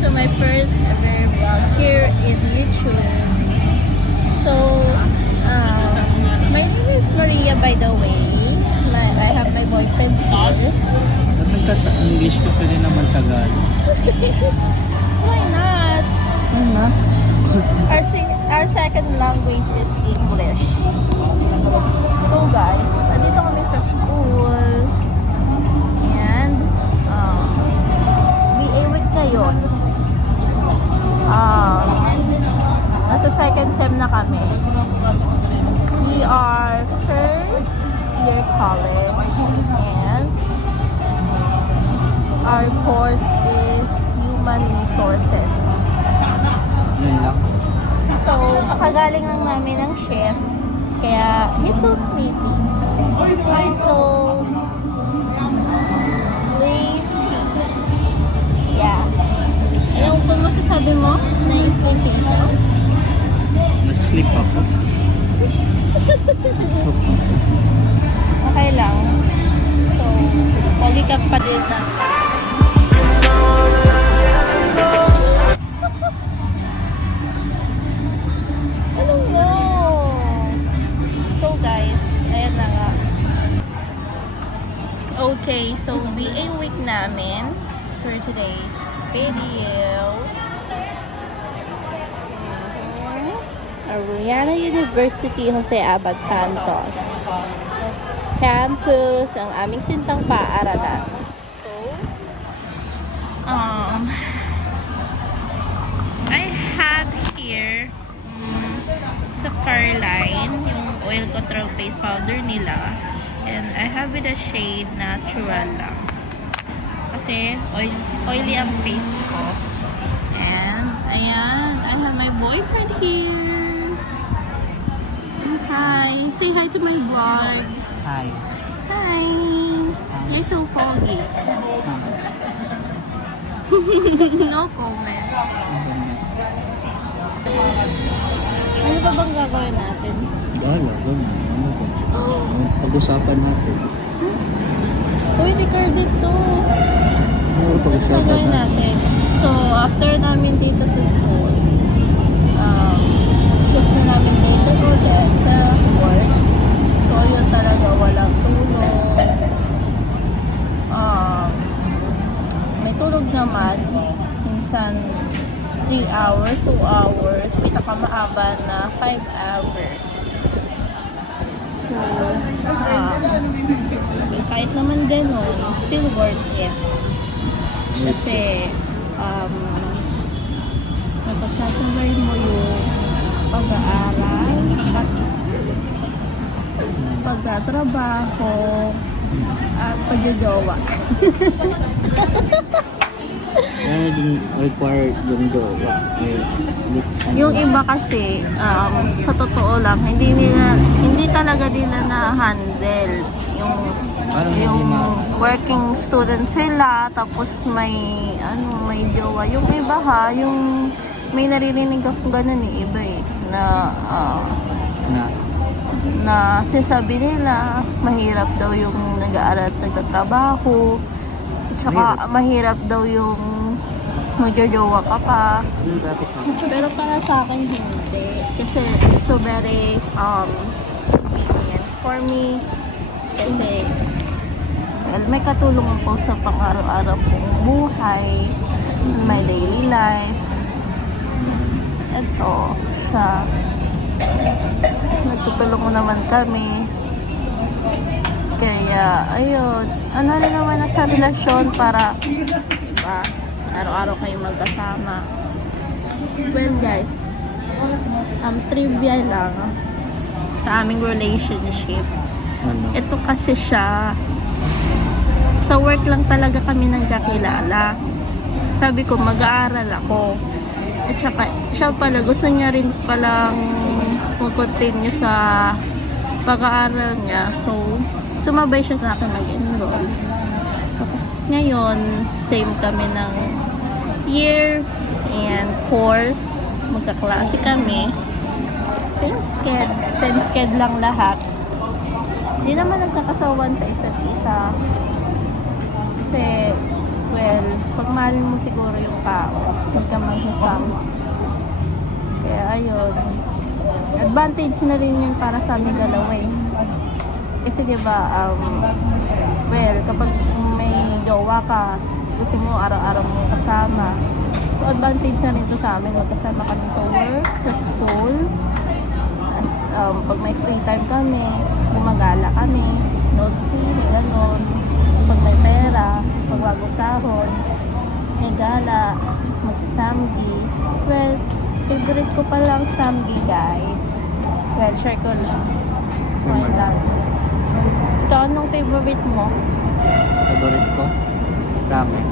to my first ever vlog here in YouTube. So, my name is Maria, by the way. I have my boyfriend here. Ba't nagka-English ka pwede naman Tagalog? So why not? Why not? Our second language is English. So guys, andito kami sa school. And, BA week ngayon. Nasa second sem na kami. We are first year college and our course is human resources. Yun lang. So, kakagaling lang namin ng shift. Kaya, he's so sleepy. He's so sleepy. Yeah. Ayun, kung masasabi mo na sleepy ikaw? Na-sleep ako. Okay lang. So, polycap pa din na. I don't know. So guys, ayan na nga. Okay, so BA week namin for today's video. Ariana University Jose Abad Santos campus, ang aming sintang paaralan. So, I have here sa Carline yung oil control face powder nila, and I have with a shade natural lang kasi oily ang face ko. And ayan, I have my boyfriend here. Hi, say hi to my vlog. Hi. Hi. You're so foggy. No comment. Ano pa bang gagawin natin? Bahala, gano'n. Ano ba? Oh. Pag-usapan natin. Uy, recorded to. Ano pag-usapan Gagawin natin? natin. So, after namin dito sa school, shift na namin dito ulit sa work. So, yun talaga, walang tulog. May tulog naman. Minsan, 3 hours, 2 hours. Pinakamaaba na 5 hours. So, kahit naman ganun, still worth it. Kasi, napagsasabay mo yung pag-aaral, pagtatrabaho, at pagjojowa. Kaya din required yung jowa. Yung iba kasi, sa totoo lang, hindi talaga nila na-handle yung Parang hindi working student sila, tapos may jowa. Yung iba ha, yung may naririnig akong ganun iba na sinasabi nila mahirap daw yung nag-aaral at nagtatrabaho, tsaka mahirap daw yung magjojowa ka pa. Pero para sa akin hindi, kasi it's so very convenient for me, kasi may katulong po sa pang-araw-araw kong buhay, in my daily life. Ito, nagtutulong naman kami. Kaya, ayun, ano na naman nasa relasyon para, diba, araw-araw kayo magkasama. Well guys, trivia lang sa aming relationship. Ito kasi siya, sa work lang talaga kami nagkakilala. Sabi ko, mag-aaral ako. At saka, siya pala, gusto niya rin palang mag-continue sa pag-aaral niya. So, sumabay siya sa akin mag-enroll. Tapos, ngayon, same kami ng year and course. Magkaklase kami. Same sked lang lahat. Hindi naman nagkakasawan sa isa't isa. Kasi well, pag mahalin mo siguro yung tao, huwag ka magsasama. Kaya ayun, advantage na rin yun para sa aming dalawa eh. Kasi diba, well, kapag may jowa ka, gusto mo araw-araw mo kasama. So advantage na rin to sa amin, magkasama kami sa work, sa school. As, pag may free time kami, gumagala kami, notsi, gano'n. Pag may pera, pag bago sahod, may gala, magsasamgi. Well, favorite ko palang samgi, guys. Well, share ko lang. Why not? Ikaw, anong favorite mo? Favorite ko? Ramen.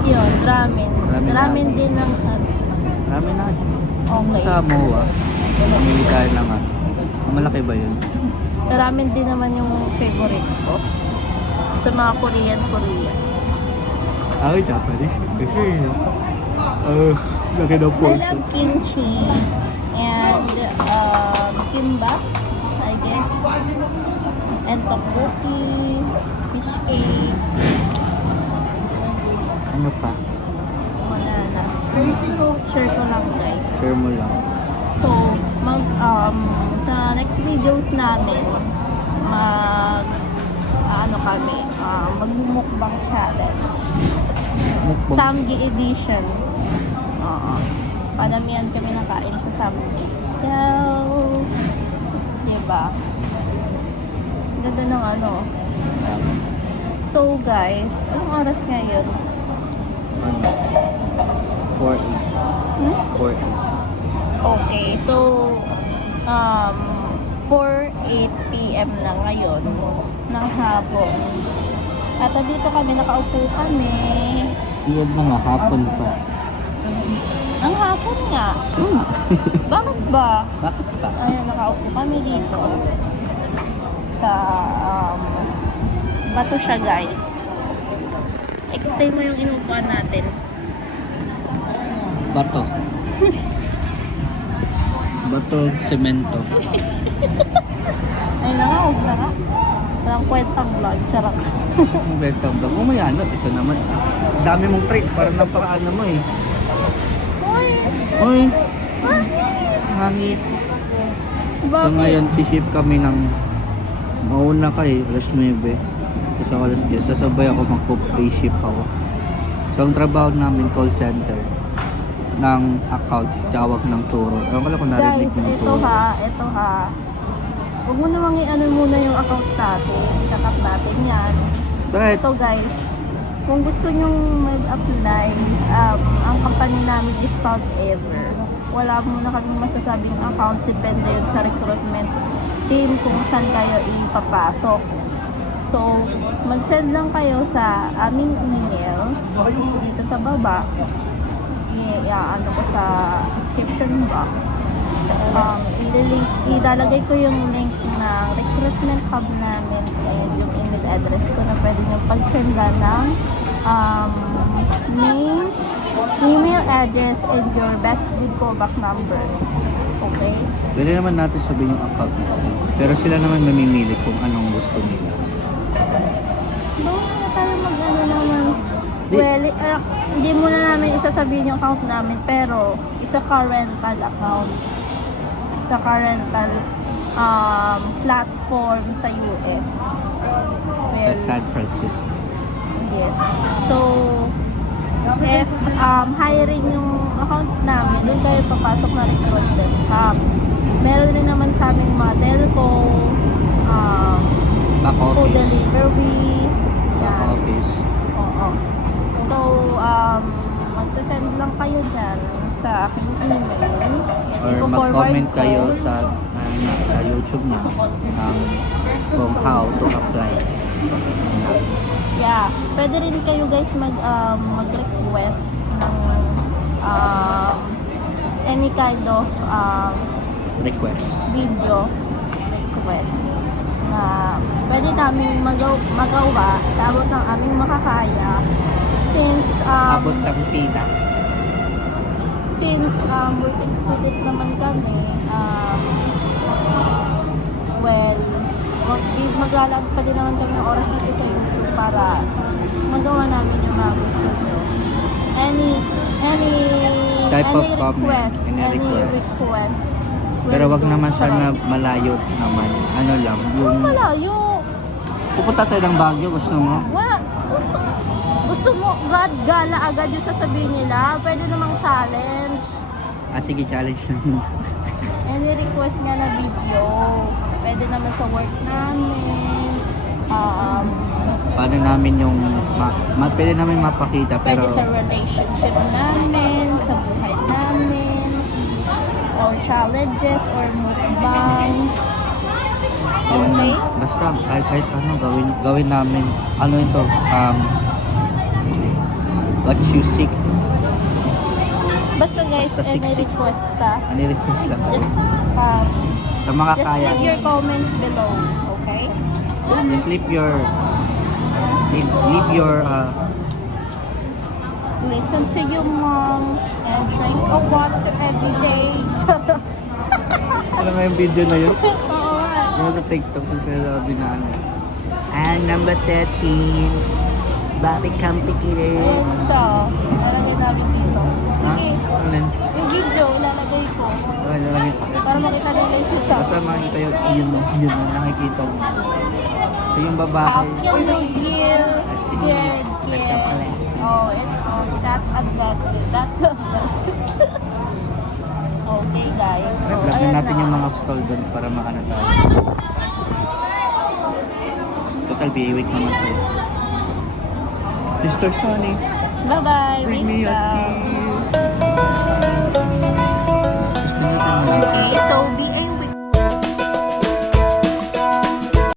Yun, ramen. Ramen Ramen natin. din ng Ramen na. okay. Sa MOA. Mamili tayo ng ano. Malaki ba yun? Ramen din naman yung favorite ko. Sa mga Korean. Ay, Japanese. Kasi, laki ng I portion. love kimchi and kimbap, I guess. And tteokbokki, fish cake, Ano pa? wala na. Share ko lang, guys. Share mo lang. So, sa next videos namin, magmumukbang challenge. Mukbang. Samgi edition. Oo. Padamihan kami nakain sa Samgi. So, diba? Ganda ng ano. So, guys, anong oras ngayon? Ano? 4-8. Hmm? 4-8. Okay, so 4:08 PM na ngayon ng hapon. At dito kami, nakaupo kami. Iyad mga hapon pa. Ng hapon nga. Bakit ba? Bakit pa? Ayun, nakaupo kami dito. Sa, bato siya, guys. Explain mo yung inupuan natin. Bato. Bato, semento. Ayun na nga, huwag na nga. Walang kwentang vlog, charot. Ang bentang daw. Oh, may ano. Ito naman. Dami mong trick. Parang napakaano mo eh. Uy! Uy! Bakit? Hangit. So Bakit? ngayon, siship kami ng mauna ka eh. Alas 9. Tapos ako alas 10. Sasabay ako magpo-free ship ako. So ang trabaho namin, call center ng account, tawag ng turo. Ewan ko lang kung narinig Guys, ng ito turo. ha. Huwag mo namang i-ano muna yung account natin. Itatap natin yan. Bakit? Ito guys, kung gusto nyong mag-apply, ang company namin is Found Ever. Wala muna kami masasabing account. Depende yun sa recruitment team kung saan kayo ipapasok. So, mag-send lang kayo sa aming email dito sa baba. Ano ko sa description box. Ilalagay ko yung link ng recruitment hub namin and yung email address ko na pwede nyo pagsendan ng name, email address, and your best good callback number. Okay? Pwede naman natin sabihin yung account natin. Pero sila naman mamimili kung anong gusto nila. Doon na tayo mag-ano naman. Di- Well, hindi muna namin isasabihin yung account namin, pero it's a car rental account. It's a car rental platform sa US. Sa San Francisco. Yes. So, if hiring yung account namin, doon kayo papasok na recruitment hub. Meron rin naman sa aming mga telco, Back food office. delivery, Back yan. office. Oo. So, magsasend lang kayo dyan sa aking email. Or Ipo-forward mag-comment ko. kayo sa YouTube niya kung how to apply. Yeah. Pwede rin kayo guys mag-request ng any kind of Request. video request na pwede namin magawa sa abot ng aming makakaya since Abot ng pita. working student naman kami, well, maglalag pa din naman kami ng oras dito sa YouTube. para magawa namin yung mga gusto nyo. Any Type of request, comment, any request. request. Pero wag We'll naman do. sana malayo naman. Ano lang, yung Malayo. pupunta tayo ng Baguio, gusto mo? Wala. Gusto mo, God, gala agad yung sasabihin nila. Pwede namang challenge. Sige, challenge lang. Any request nga na video. Pwede naman sa work namin. Paano namin yung, pwede namin mapakita, Pwede pero sa relationship namin, sa buhay namin, or challenges, or mukbangs. yung, Okay? basta kahit ano, gawin namin. Ano ito, what you seek. Basta guys, Basta any siksik. request Ano request lang. just Sa mga just kaya. leave your comments below, okay? Just leave your Listen to your mom and drink a water every day. ano nga yung video na yun? Oo nga. Yung sa TikTok kung sinasabi na ano. And number 13, Bobby Campikirin. Ayan ito. Lalagay namin dito. Ha? Sige. Alin? Yung video, ilalagay ko. Ano lang yun? Para makita nila yung sisa. Basta makikita yun nakikita mo. So yung babae, How's your new year? Sige. Good, That's a good. blessing. Oh, that's a blessing. That's a blessing. Okay, guys. So, vlog ayan natin na. yung mga stall doon para makano tayo. Total, B-Week naman tayo. Mr. Sonny, Bye-bye. bring Wait me a lang. tea. Gusto natin mga Okay, so BA